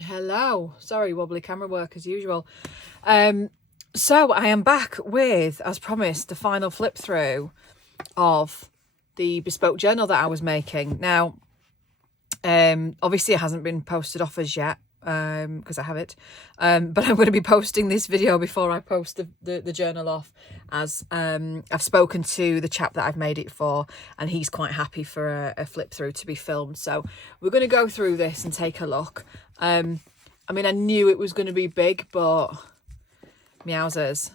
Hello. Sorry, wobbly camera work as usual. So I am back with, as promised, the final flip through of the bespoke journal that I was making. Now, obviously it hasn't been posted off as yet, because I have it. But I'm going to be posting this video before I post the journal off, as I've spoken to the chap that I've made it for, and he's quite happy for a flip through to be filmed. So we're going to go through this and take a look. I mean, I knew it was going to be big, but meowsers,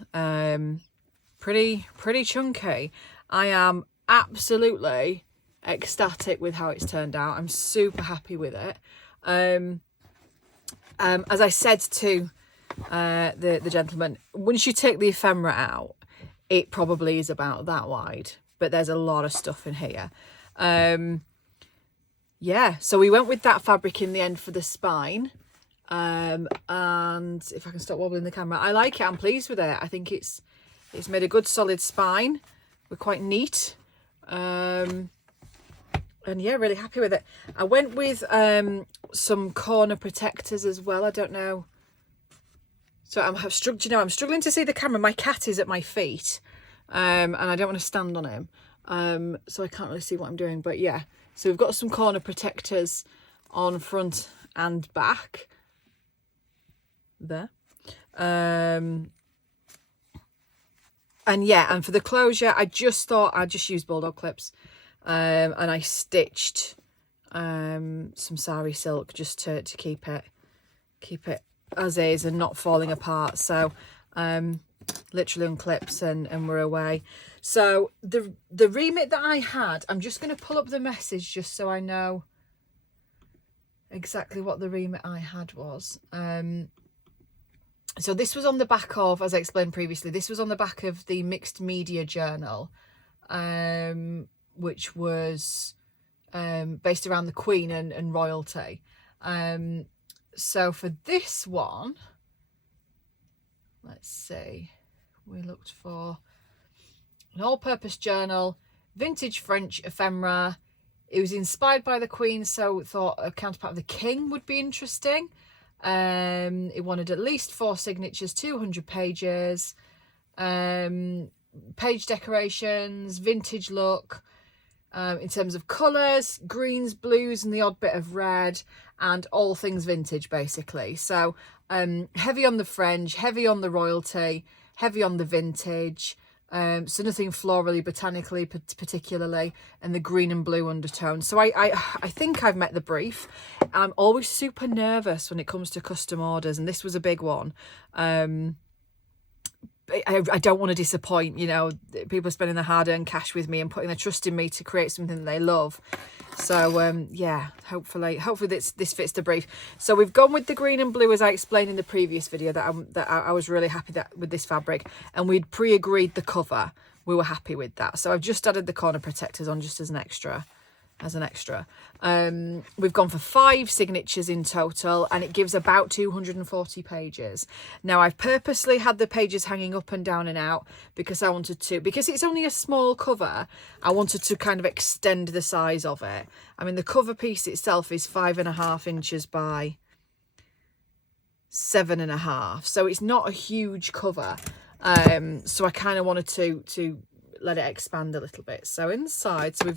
pretty chunky. I am absolutely ecstatic with how it's turned out. I'm super happy with it. As I said to the gentleman, once you take the ephemera out, it probably is about that wide, but there's a lot of stuff in here. Yeah, so we went with that fabric in the end for the spine. And if I can stop wobbling the camera, I like it. I'm pleased with it. I think it's made a good solid spine. We're quite neat. And yeah, really happy with it. I went with some corner protectors as well. I don't know. So I'm struggling to see the camera. My cat is at my feet, and I don't want to stand on him. So I can't really see what I'm doing. But yeah, so we've got some corner protectors on front and back. There. And yeah, and for the closure, I just thought I'd just use bulldog clips. And I stitched some sari silk just to keep it as is and not falling apart. So literally unclips and we're away. So the remit that I had, I'm just going to pull up the message just so I know exactly what the remit I had was. So this was on the back of, as I explained previously, this was on the back of the Mixed Media Journal, which was based around the Queen and royalty. So for this one, let's see, we looked for an all-purpose journal, vintage French ephemera. It was inspired by the Queen, so thought a counterpart of the King would be interesting. It wanted at least 4 signatures, 200 pages, page decorations, vintage look, in terms of colours, greens, blues and the odd bit of red, and all things vintage basically. So heavy on the French, heavy on the royalty, heavy on the vintage, so nothing florally, botanically particularly, and the green and blue undertone. So I think I've met the brief. I'm always super nervous when it comes to custom orders, and this was a big one. I don't want to disappoint, you know, people spending their hard-earned cash with me and putting their trust in me to create something that they love. So yeah, hopefully this fits the brief. So we've gone with the green and blue, as I explained in the previous video, that I was really happy with this fabric, and we'd pre-agreed the cover. We were happy with that. So I've just added the corner protectors on just as an extra. We've gone for 5 signatures in total, and it gives about 240 pages. Now I've purposely had the pages hanging up and down and out because because it's only a small cover, I wanted to kind of extend the size of it. I mean, the cover piece itself is 5.5 inches by 7.5, so it's not a huge cover. So I kind of wanted to let it expand a little bit. So inside, so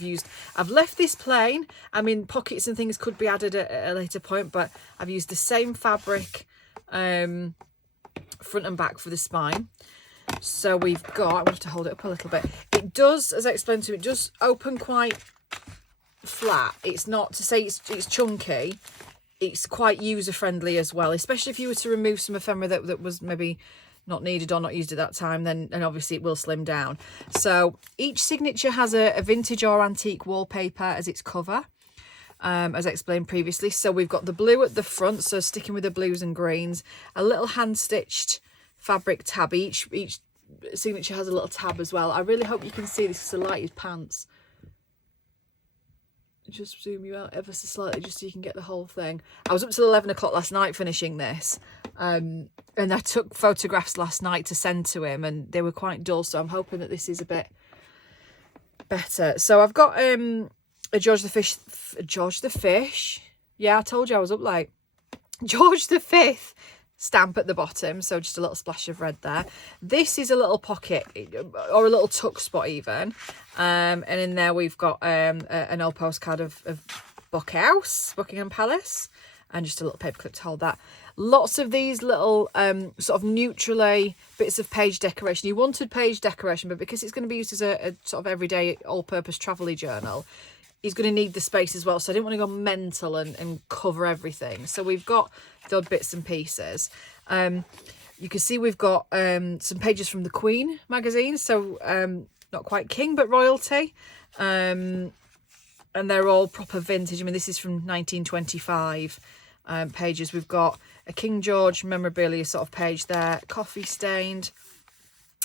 I've left this plain. I mean, pockets and things could be added at a later point, but I've used the same fabric front and back for the spine. So we've got, I'm going to have to hold it up a little bit. It does, as I explained to you, it does open quite flat. It's not to say it's chunky. It's quite user-friendly as well, especially if you were to remove some ephemera that was maybe not needed or not used at that time, then obviously it will slim down. So each signature has a vintage or antique wallpaper as its cover, as I explained previously. So we've got the blue at the front, so sticking with the blues and greens, a little hand-stitched fabric tab. Each signature has a little tab as well. I really hope you can see this because the light is pants. Just zoom you out ever so slightly just so you can get the whole thing. I was up till 11 o'clock last night finishing this, and I took photographs last night to send to him, and they were quite dull, so I'm hoping that this is a bit better. So I've got a George the Fish. Yeah, I told you I was up late. George V stamp at the bottom, so just a little splash of red there. This is a little pocket, or a little tuck spot even, and in there we've got an old postcard of Buckingham Palace, and just a little paper clip to hold that. Lots of these little sort of neutrally bits of page decoration. You wanted page decoration, but because it's going to be used as a sort of everyday all-purpose travel-y journal, he's going to need the space as well. So I didn't want to go mental and cover everything. So we've got the odd bits and pieces. You can see we've got some pages from the Queen magazine. So not quite king, but royalty. And they're all proper vintage. I mean, this is from 1925 pages. We've got a King George memorabilia sort of page there. Coffee stained.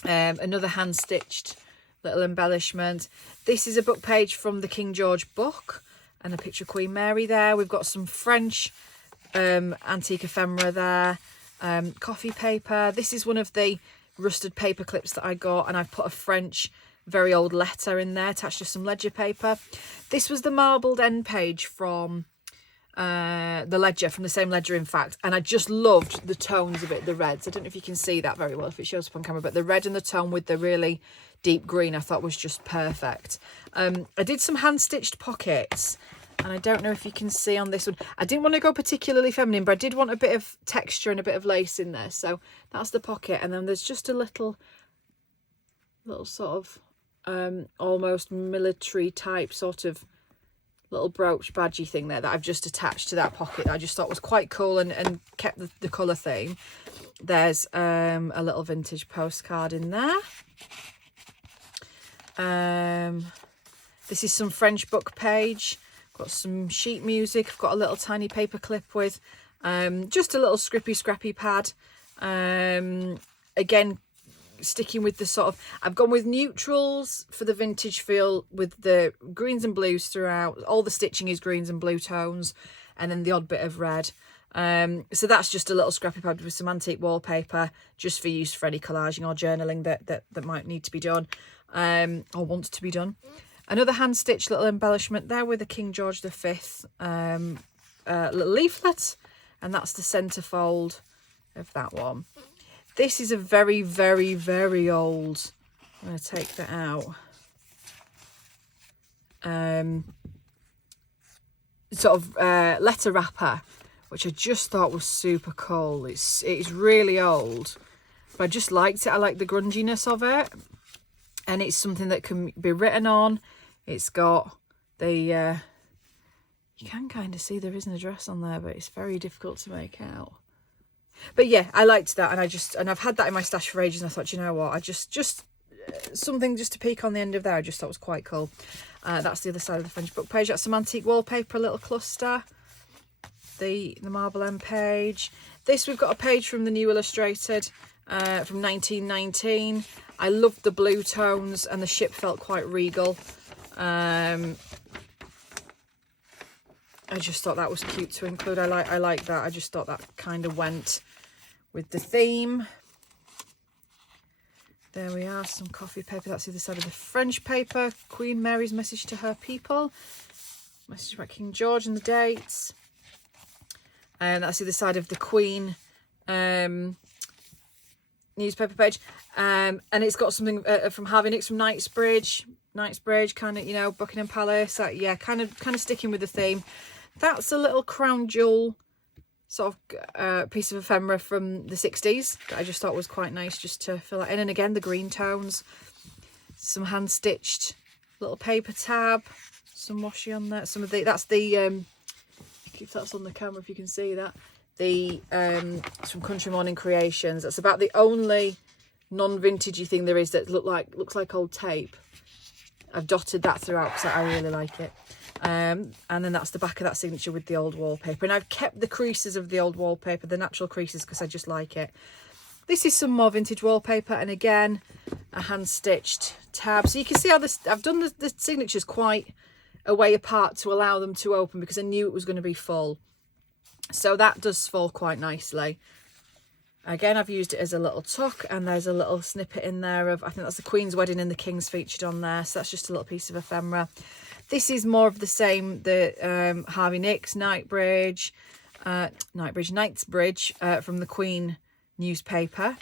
Another hand-stitched little embellishment. This is a book page from the King George book, and a picture of Queen Mary there. We've got some French antique ephemera there. Coffee paper. This is one of the rusted paper clips that I got, and I've put a French very old letter in there attached to some ledger paper. This was the marbled end page from the ledger, from the same ledger in fact, and I just loved the tones of it, the reds. I don't know if you can see that very well if it shows up on camera, but the red and the tone with the really deep green I thought was just perfect. I did some hand-stitched pockets, and I don't know if you can see on this one. I didn't want to go particularly feminine, but I did want a bit of texture and a bit of lace in there. So that's the pocket, and then there's just a little sort of almost military type sort of little brooch badgy thing there that I've just attached to that pocket that I just thought was quite cool and kept the colour theme. There's a little vintage postcard in there. This is some French book page. Got some sheet music. I've got a little tiny paper clip with just a little scrappy pad. Again, sticking with the sort of, I've gone with neutrals for the vintage feel with the greens and blues throughout. All the stitching is greens and blue tones, and then the odd bit of red. So that's just a little scrappy pad with some antique wallpaper, just for use for any collaging or journaling that might need to be done, or wants to be done. Another hand-stitched little embellishment there with a King George V little leaflet, and that's the centrefold of that one. This is a very, very, very old, I'm going to take that out, sort of letter wrapper, which I just thought was super cool. It's really old, but I just liked it. I like the grunginess of it, and it's something that can be written on. It's got the, you can kind of see there is an address on there, but it's very difficult to make out. But yeah, I liked that, and I've had that in my stash for ages, and I thought, you know what, I just something just to peek on the end of there, I just thought was quite cool. That's the other side of the French book page. That's some antique wallpaper, a little cluster. The marble end page. This, we've got a page from the New Illustrated from 1919. I loved the blue tones, and the ship felt quite regal. I just thought that was cute to include. I like that. I just thought that kind of went with the theme. There we are, some coffee paper. That's the other side of the French paper. Queen Mary's message to her people. Message about King George and the dates. And that's the other side of the Queen newspaper page. And it's got something from Harvey Nicks from Knightsbridge, kind of, you know, Buckingham Palace. Yeah, kind of sticking with the theme. That's a little crown jewel sort of piece of ephemera from the 60s that I just thought was quite nice just to fill that in. And again, the green tones, some hand stitched little paper tab, some washi on there. Some of the, that's the if that's on the camera, if you can see that, the from Country Morning Creations. That's about the only non-vintagey thing there is that looks like old tape. I've dotted that throughout because I really like it. And then that's the back of that signature with the old wallpaper, and I've kept the creases of the old wallpaper, the natural creases, because I just like it. This is some more vintage wallpaper, and again a hand-stitched tab, so you can see how this, I've done the signatures quite a way apart to allow them to open, because I knew it was going to be full, so that does fall quite nicely. Again, I've used it as a little tuck, and there's a little snippet in there of, I think that's the Queen's wedding and the King's featured on there, so that's just a little piece of ephemera. This is more of the same, the Harvey Nicks, Knightsbridge, Knightsbridge from the Queen newspaper.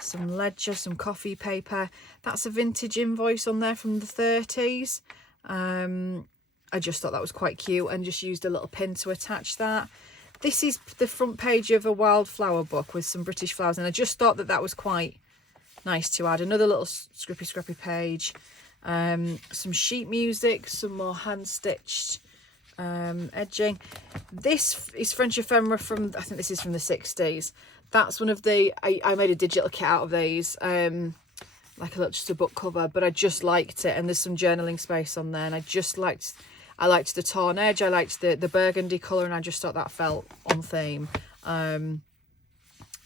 Some ledger, some coffee paper. That's a vintage invoice on there from the 30s. I just thought that was quite cute and just used a little pin to attach that. This is the front page of a wildflower book with some British flowers, and I just thought that was quite nice to add. Another little scrappy page. Some sheet music, some more hand-stitched edging. This is French ephemera from, I think this is from the 60s. That's one of the, I made a digital kit out of these, like just a book cover, but I just liked it, and there's some journaling space on there, and I liked the torn edge, I liked the burgundy colour, and I just thought that felt on theme.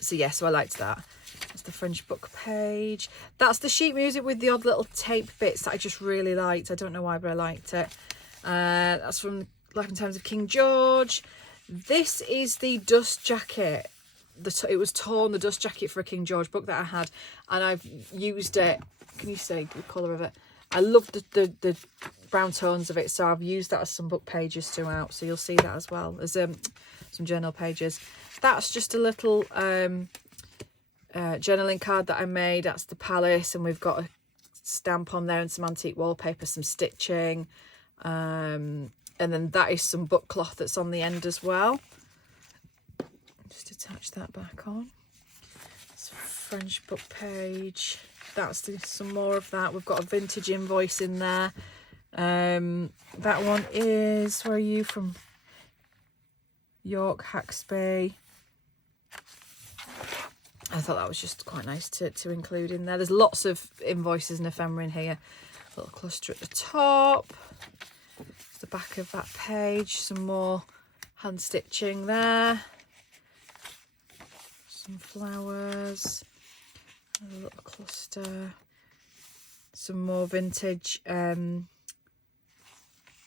So I liked that. That's the French book page. That's the sheet music with the odd little tape bits that I just really liked. I don't know why, but I liked it. That's from Life and Times of King George. This is the dust jacket. It was torn, the dust jacket for a King George book that I had, and I've used it. Can you see the colour of it? I love the brown tones of it, so I've used that as some book pages throughout, so you'll see that as well as some journal pages. That's just a little journaling card that I made. That's the palace, and we've got a stamp on there and some antique wallpaper, some stitching, and then that is some book cloth that's on the end as well. Just attach that back on. It's a French book page. That's some more of that. We've got a vintage invoice in there. That one is, where are you from? York, Haxby. I thought that was just quite nice to include in there. There's lots of invoices and ephemera in here. A little cluster at the top. The back of that page. Some more hand stitching there. Some flowers. A little cluster. Some more vintage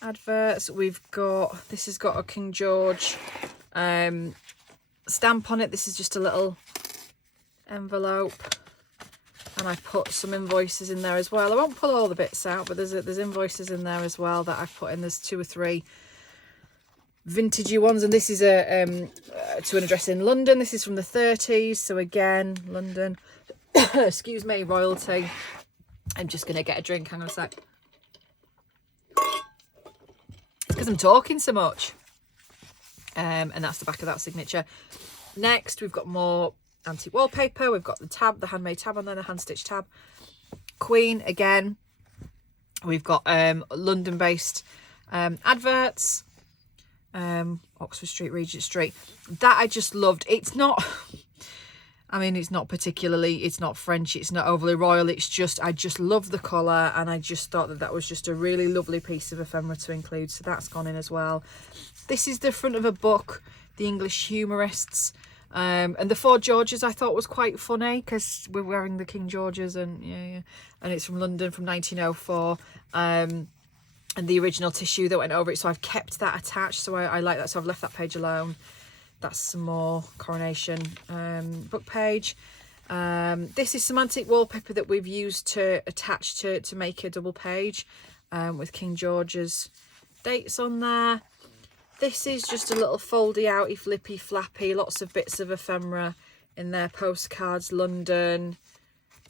adverts. We've got, this has got a King George stamp on it. This is just a little envelope, and I put some invoices in there as well. I won't pull all the bits out, but there's invoices in there as well that I've put in. There's 2 or 3 vintagey ones, and this is a to an address in London. This is from the 30s, so again, London. Excuse me, royalty. I'm just gonna get a drink. Hang on a sec. It's because I'm talking so much. And that's the back of that signature. Next, we've got more antique wallpaper. We've got the tab, the handmade tab on there, the hand stitched tab. Queen again. We've got London-based adverts. Oxford Street, Regent Street. That I just loved. It's not, I mean, it's not French, it's not overly royal, it's just, I just love the colour, and I just thought that was just a really lovely piece of ephemera to include, so that's gone in as well. This is the front of a book, The English Humourists, and the 4 Georges I thought was quite funny, because we're wearing the King Georges, and and it's from London from 1904, and the original tissue that went over it, so I've kept that attached, so I like that, so I've left that page alone. That's some more coronation book page. This is some antique wallpaper that we've used to attach to make a double page with King George's dates on there. This is just a little foldy outy, flippy flappy, lots of bits of ephemera in there, postcards, London,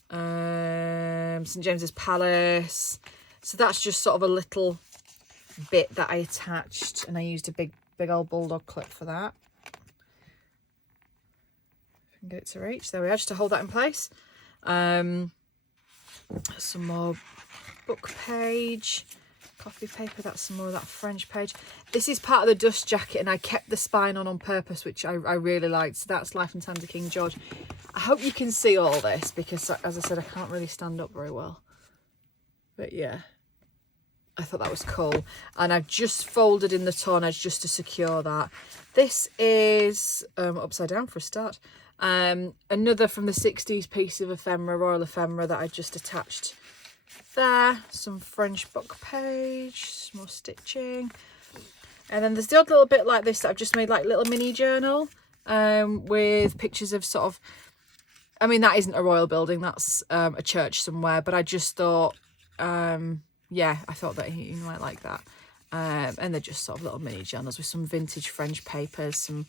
St James's Palace. So that's just sort of a little bit that I attached, and I used a big old bulldog clip for that. Get it to reach, there we are, just to hold that in place. Some more book page, coffee paper. That's some more of that French page. This is part of the dust jacket, and I kept the spine on purpose, which I really liked. So that's Life and Times of King George. I hope you can see all this, because as I said, I can't really stand up very well, but yeah, I thought that was cool. And I've just folded in the torn edge just to secure that. This is upside down for a start. Another from the 60s piece of ephemera, royal ephemera, that I just attached there. Some French book page, some more stitching, and then there's the odd little bit like this that I've just made, like little mini journal with pictures of sort of, I mean, that isn't a royal building, that's a church somewhere, but I just thought yeah, I thought that you might like that. And they're just sort of little mini journals with some vintage French papers. Some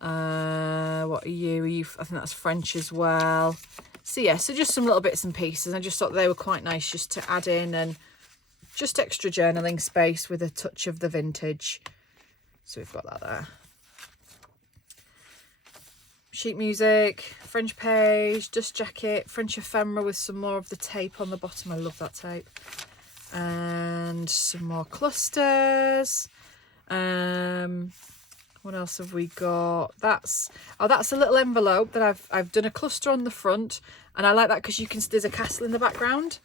what are you? I think that's French as well. So yeah, so just some little bits and pieces. I just thought they were quite nice just to add in, and just extra journaling space with a touch of the vintage. So we've got that there. Sheet music, French page, dust jacket, French ephemera with some more of the tape on the bottom. I love that tape. And some more clusters. What else have we got? That's a little envelope that I've done a cluster on the front, and I like that because you can, there's a castle in the background.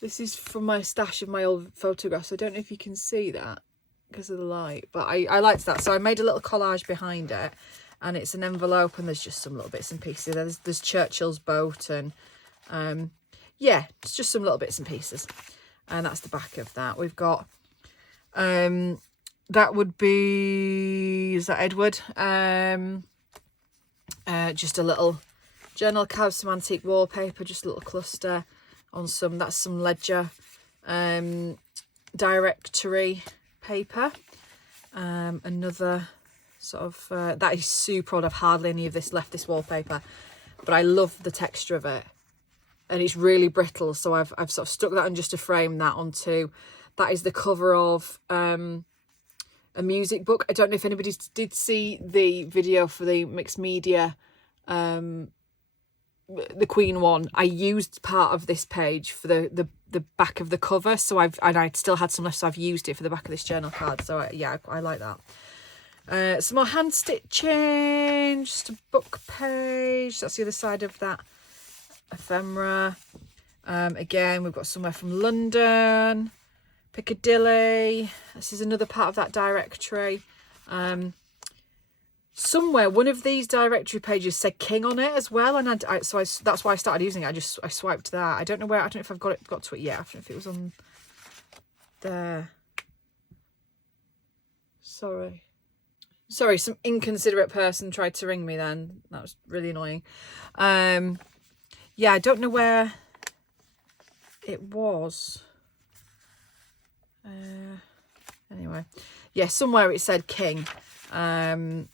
This is from my stash of my old photographs. I don't know if you can see that because of the light, but I liked that, so I made a little collage behind it, and it's an envelope, and there's just some little bits and pieces. There's Churchill's boat, and yeah, it's just some little bits and pieces. And that's the back of that. We've got that would be, is that Edward? Just a little journal card, some antique wallpaper, just a little cluster on some, that's some Ledger directory paper. Another sort of, that is super old. I've hardly any of this left, this wallpaper, but I love the texture of it. And it's really brittle, so I've sort of stuck that on just to frame that onto, that is the cover of a music book. I don't know if anybody did see the video for the mixed media, the Queen one. I used part of this page for the back of the cover, so I still had some left, so I've used it for the back of this journal card. So yeah, I like that. Some more hand stitching, just a book page. That's the other side of that ephemera. Again, we've got somewhere from London, Piccadilly. This is another part of that directory. Somewhere one of these directory pages said King on it as well, and so that's why I started using it. I swiped that. I don't know if I've got to it yet. I don't know if it was on there. Sorry, some inconsiderate person tried to ring me then. That was really annoying. Yeah, I don't know where it was. Anyway, yeah, somewhere it said King on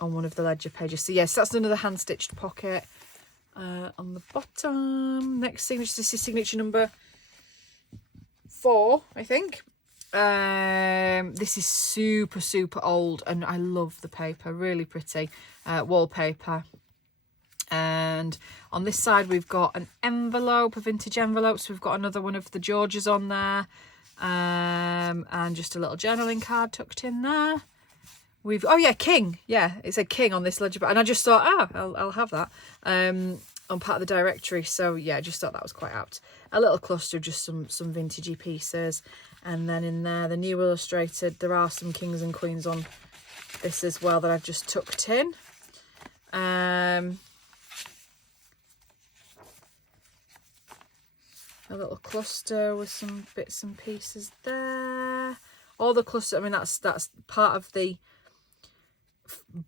one of the Ledger pages. So yes, that's another hand stitched pocket on the bottom. Next signature, this is signature number 4, I think. This is super old, and I love the paper, really pretty wallpaper. And on this side we've got an envelope, a vintage envelope, so we've got another one of the Georges on there, and just a little journaling card tucked in there. Oh yeah, King, yeah, it said King on this ledger, and I just thought, I'll have that on part of the directory. So yeah, I just thought that was quite apt. A little cluster of just some vintagey pieces, and then in there, the New Illustrated, there are some kings and queens on this as well that I've just tucked in. A little cluster with some bits and pieces there. All the cluster, I mean, that's part of the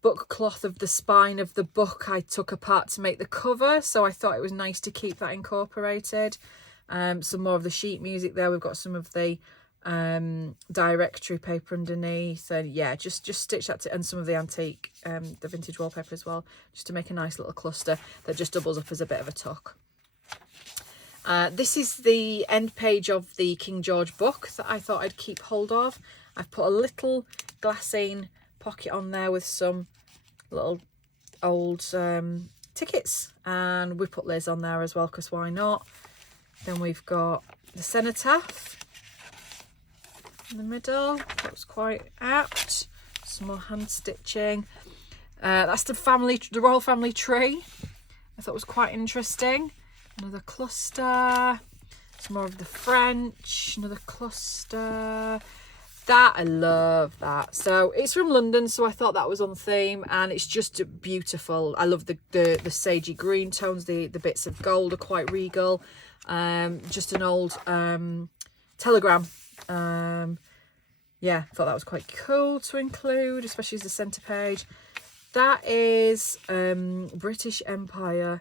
book cloth of the spine of the book I took apart to make the cover, so I thought it was nice to keep that incorporated. Some more of the sheet music there. We've got some of the directory paper underneath, and yeah, just stitch that to, and some of the antique the vintage wallpaper as well, just to make a nice little cluster that just doubles up as a bit of a tuck. This is the end page of the King George book that I thought I'd keep hold of. I've put a little glassine pocket on there with some little old tickets, and we put Liz on there as well, because why not? Then we've got the cenotaph in the middle. That was quite apt. Some more hand stitching. That's the royal family tree. I thought was quite interesting. Another cluster, some more of the French, another cluster. That, I love that. So it's from London, so I thought that was on theme, and it's just beautiful. I love the sagey green tones. The bits of gold are quite regal. Just an old telegram. Yeah, I thought that was quite cool to include, especially as the centre page. That is British Empire.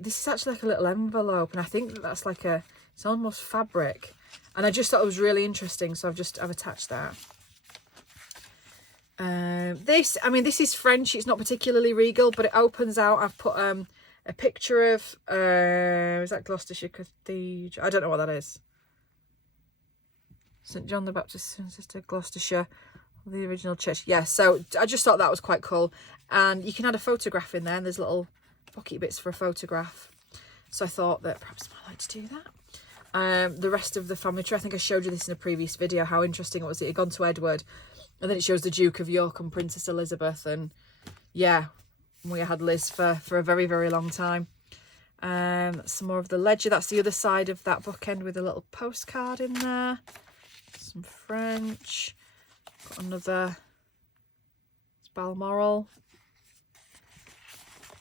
This is actually like a little envelope, and I think that's like it's almost fabric. And I just thought it was really interesting, so I've attached that. This is French. It's not particularly regal, but it opens out. I've put a picture of is that Gloucestershire Cathedral? I don't know what that is. St John the Baptist Sister, Gloucestershire, the original church. Yeah, so I just thought that was quite cool. And you can add a photograph in there, and there's little pocket bits for a photograph. So I thought that perhaps I might like to do that. The rest of the family tree, I think I showed you this in a previous video, how interesting it was that it had gone to Edward. And then it shows the Duke of York and Princess Elizabeth. And yeah, we had Liz for a very, very long time. Some more of the ledger. That's the other side of that bookend with a little postcard in there. Some French. Got another. It's Balmoral.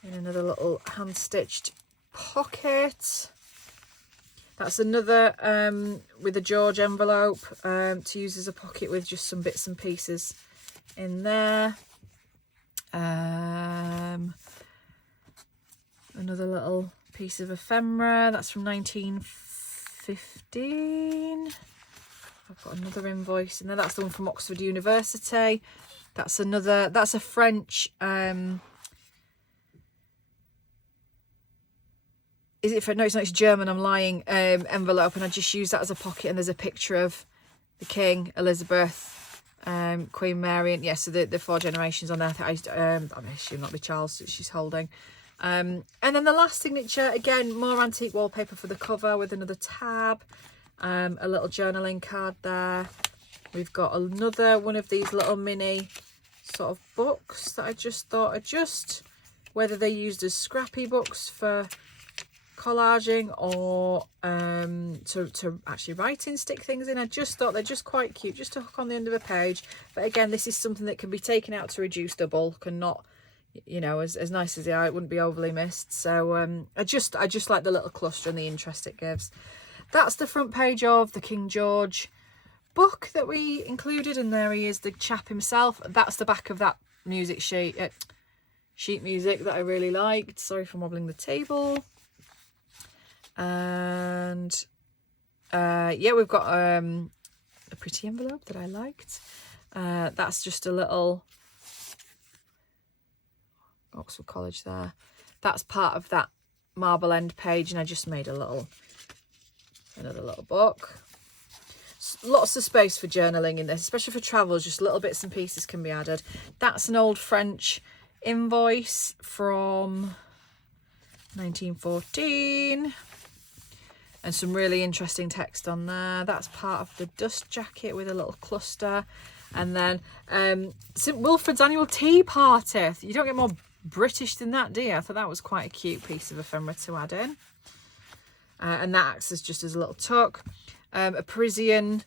And another little hand-stitched pocket. That's another with a George envelope to use as a pocket with just some bits and pieces in there. Another little piece of ephemera. That's from 1915. I've got another invoice in there. That's the one from Oxford University. That's a French is it for, no, it's not, it's German, I'm lying, envelope, and I just use that as a pocket, and there's a picture of the King, Elizabeth, Queen Mary, and yes, so the 4 generations on there. I assume not the Charles that she's holding. And then the last signature, again, more antique wallpaper for the cover with another tab, a little journaling card there. We've got another one of these little mini sort of books that I just thought whether they're used as scrappy books for collaging or to actually write in, stick things in. I just thought they're just quite cute, just to hook on the end of a page. But again, this is something that can be taken out to reduce the bulk and not, you know, as nice as they are, it wouldn't be overly missed. So I just like the little cluster and the interest it gives. That's the front page of the King George book that we included, and there he is, the chap himself. That's the back of that music sheet music that I really liked. Sorry for wobbling the table. And yeah, we've got a pretty envelope that I liked. That's just a little Oxford College there. That's part of that Marble End page, and I just made another little book. Lots of space for journaling in this, especially for travels. Just little bits and pieces can be added. That's an old French invoice from 1914. And some really interesting text on there. That's part of the dust jacket with a little cluster. And then St Wilfrid's annual tea party. You don't get more British than that, do you? I thought that was quite a cute piece of ephemera to add in. And that acts as just as a little tuck. A Parisian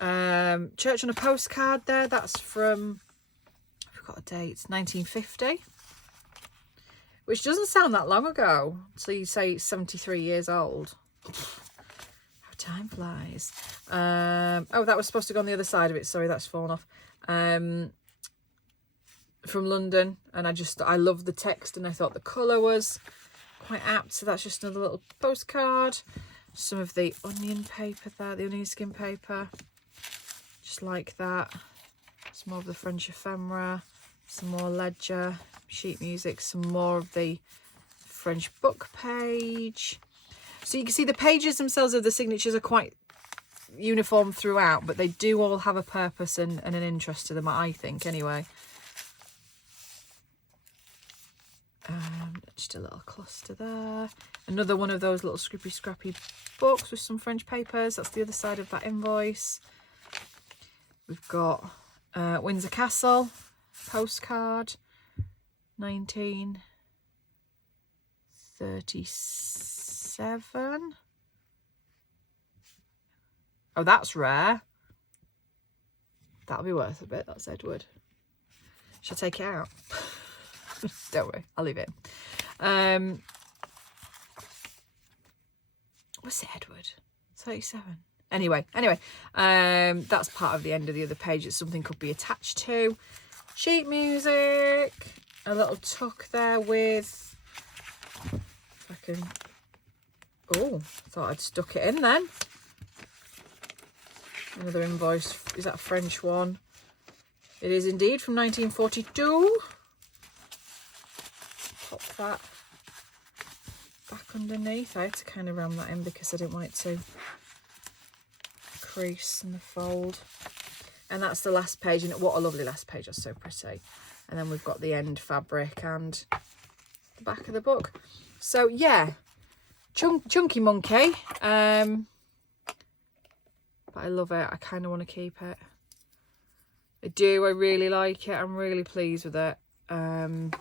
church on a postcard there. That's from, I forgot a date, it's 1950. Which doesn't sound that long ago. So you say it's 73 years old. How time flies. Oh, that was supposed to go on the other side of it. Sorry, that's fallen off. From London, and I love the text, and I thought the colour was quite apt. So that's just another little postcard. Some of the onion paper there, the onion skin paper, just like that. Some more of the French ephemera, some more ledger, sheet music, some more of the French book page. So you can see the pages themselves of the signatures are quite uniform throughout, but they do all have a purpose and an interest to them, I think, anyway. Just a little cluster there. Another one of those little scrappy books with some French papers. That's the other side of that invoice. We've got Windsor Castle postcard, 1937. Oh, that's rare. That'll be worth a bit. That's Edward. Should I take it out? Don't worry, I'll leave it. What's it, Edward? 37. Anyway, that's part of the end of the other page that something could be attached to. Sheet music, a little tuck there with, if I can, oh, I thought I'd stuck it in then. Another invoice. Is that a French one? It is indeed, from 1942. Pop that back underneath. I had to kind of ram that in because I didn't want it to crease in the fold. And that's the last page, and what a lovely last page. That's so pretty. And then we've got the end fabric and the back of the book. So yeah, chunky monkey. But I love it. I kind of want to keep it. I do. I really like it. I'm really pleased with it. And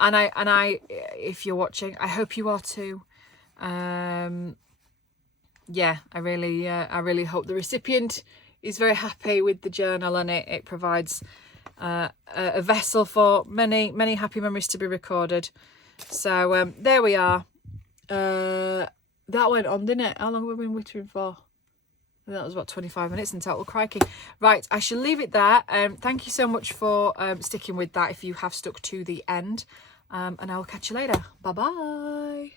I, if you're watching, I hope you are too. Yeah, I really hope the recipient is very happy with the journal, and it provides a vessel for many happy memories to be recorded. So there we are. That went on, didn't it? How long have we been wittering for? That was about 25 minutes in total. Crikey. Right, I shall leave it there. Thank you so much for sticking with that if you have stuck to the end. And I will catch you later. Bye bye.